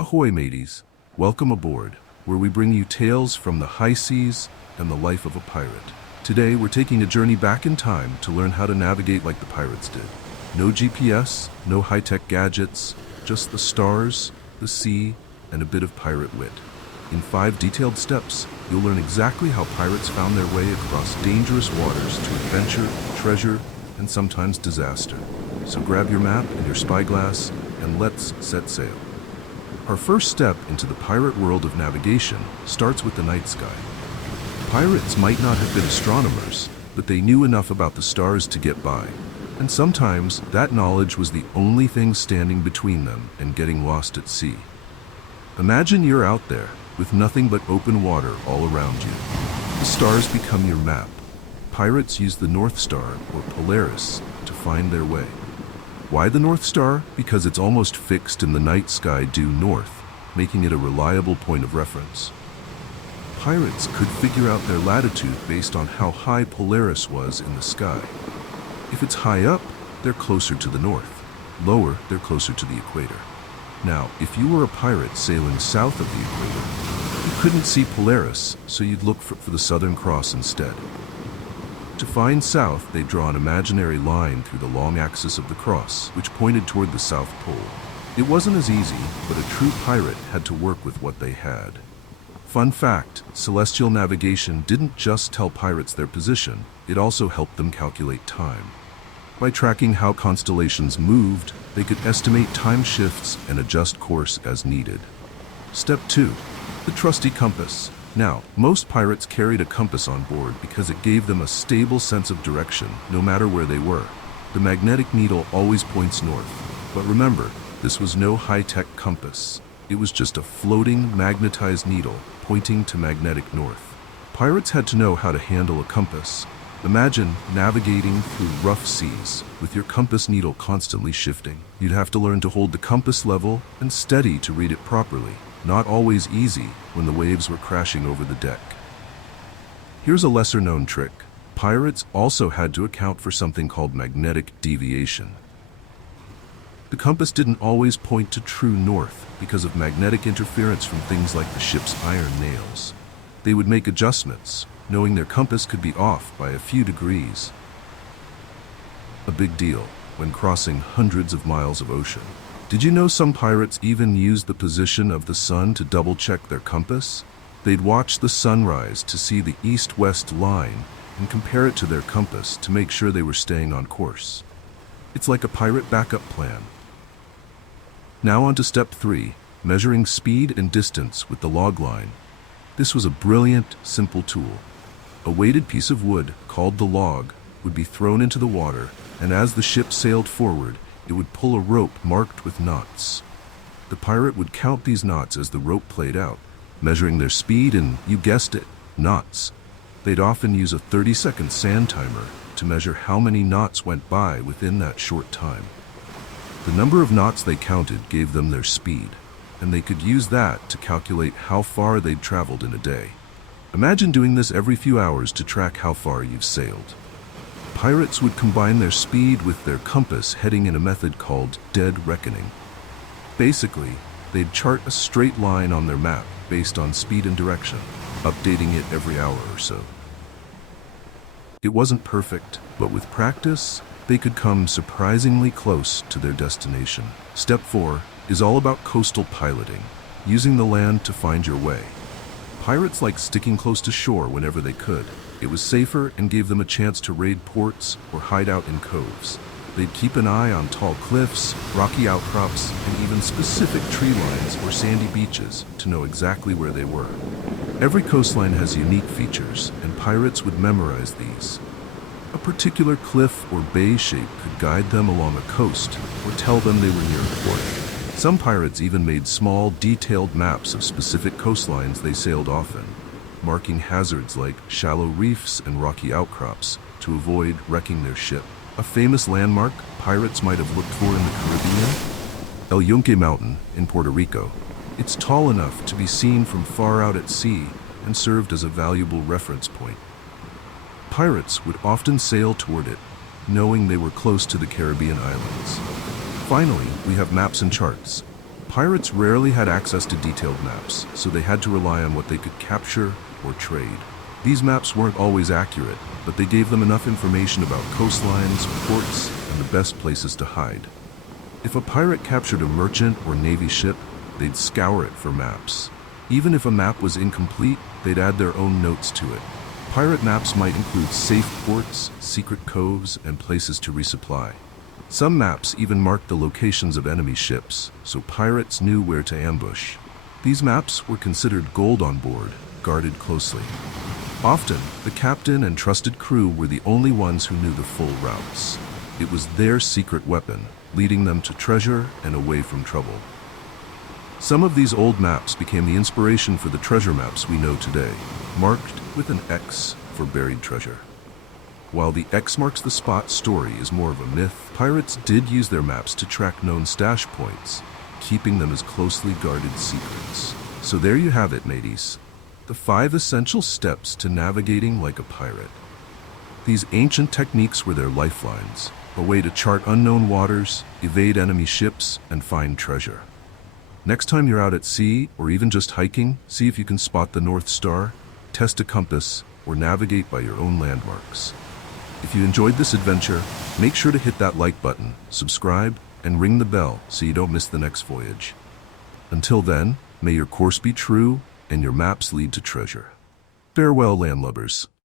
Ahoy, mateys! Welcome aboard, where we bring you tales from the high seas and the life of a pirate. Today, we're taking a journey back in time to learn how to navigate like the pirates did. No GPS, no high-tech gadgets, just the stars, the sea, and a bit of pirate wit. In 5 detailed steps, you'll learn exactly how pirates found their way across dangerous waters to adventure, treasure, and sometimes disaster. So grab your map and your spyglass, and let's set sail. Our first step into the pirate world of navigation starts with the night sky. Pirates might not have been astronomers, but they knew enough about the stars to get by. And sometimes that knowledge was the only thing standing between them and getting lost at sea. Imagine you're out there with nothing but open water all around you. The stars become your map. Pirates use the North Star, or Polaris, to find their way. Why the North Star? Because it's almost fixed in the night sky due north, making it a reliable point of reference. Pirates could figure out their latitude based on how high Polaris was in the sky. If it's high up, they're closer to the north. Lower, they're closer to the equator. Now, if you were a pirate sailing south of the equator, you couldn't see Polaris, so you'd look for the Southern Cross instead. To find south, they draw an imaginary line through the long axis of the cross, which pointed toward the South Pole. It wasn't as easy, but a true pirate had to work with what they had. Fun fact, celestial navigation didn't just tell pirates their position, it also helped them calculate time. By tracking how constellations moved, they could estimate time shifts and adjust course as needed. Step 2. The trusty compass. Now, most pirates carried a compass on board because it gave them a stable sense of direction, no matter where they were. The magnetic needle always points north. But remember, this was no high-tech compass. It was just a floating, magnetized needle pointing to magnetic north. Pirates had to know how to handle a compass. Imagine navigating through rough seas with your compass needle constantly shifting. You'd have to learn to hold the compass level and steady to read it properly. Not always easy when the waves were crashing over the deck. Here's a lesser-known trick. Pirates also had to account for something called magnetic deviation. The compass didn't always point to true north because of magnetic interference from things like the ship's iron nails. They would make adjustments, knowing their compass could be off by a few degrees. A big deal when crossing hundreds of miles of ocean. Did you know some pirates even used the position of the sun to double-check their compass? They'd watch the sunrise to see the east-west line and compare it to their compass to make sure they were staying on course. It's like a pirate backup plan. Now on to step 3, measuring speed and distance with the log line. This was a brilliant, simple tool. A weighted piece of wood, called the log, would be thrown into the water, and as the ship sailed forward, it would pull a rope marked with knots. The pirate would count these knots as the rope played out, measuring their speed and, you guessed it, knots. They'd often use a 30-second sand timer to measure how many knots went by within that short time. The number of knots they counted gave them their speed, and they could use that to calculate how far they'd traveled in a day. Imagine doing this every few hours to track how far you've sailed. Pirates would combine their speed with their compass, heading in a method called dead reckoning. Basically, they'd chart a straight line on their map based on speed and direction, updating it every hour or so. It wasn't perfect, but with practice, they could come surprisingly close to their destination. Step 4 is all about coastal piloting, using the land to find your way. Pirates liked sticking close to shore whenever they could. It was safer and gave them a chance to raid ports or hide out in coves. They'd keep an eye on tall cliffs, rocky outcrops, and even specific tree lines or sandy beaches to know exactly where they were. Every coastline has unique features, and pirates would memorize these. A particular cliff or bay shape could guide them along a coast or tell them they were near a port. Some pirates even made small, detailed maps of specific coastlines they sailed often, marking hazards like shallow reefs and rocky outcrops to avoid wrecking their ship. A famous landmark pirates might have looked for in the Caribbean? El Yunque Mountain in Puerto Rico. It's tall enough to be seen from far out at sea and served as a valuable reference point. Pirates would often sail toward it, knowing they were close to the Caribbean islands. Finally, we have maps and charts. Pirates rarely had access to detailed maps, so they had to rely on what they could capture or trade. These maps weren't always accurate, but they gave them enough information about coastlines, ports, and the best places to hide. If a pirate captured a merchant or navy ship, they'd scour it for maps. Even if a map was incomplete, they'd add their own notes to it. Pirate maps might include safe ports, secret coves, and places to resupply. Some maps even marked the locations of enemy ships, so pirates knew where to ambush. These maps were considered gold on board, guarded closely. Often, the captain and trusted crew were the only ones who knew the full routes. It was their secret weapon, leading them to treasure and away from trouble. Some of these old maps became the inspiration for the treasure maps we know today, marked with an X for buried treasure. While the X marks the spot story is more of a myth, pirates did use their maps to track known stash points, keeping them as closely guarded secrets. So there you have it, mateys. The 5 essential steps to navigating like a pirate. These ancient techniques were their lifelines, a way to chart unknown waters, evade enemy ships, and find treasure. Next time you're out at sea, or even just hiking, see if you can spot the North Star, test a compass, or navigate by your own landmarks. If you enjoyed this adventure, make sure to hit that like button, subscribe, and ring the bell so you don't miss the next voyage. Until then, may your course be true and your maps lead to treasure. Farewell, landlubbers.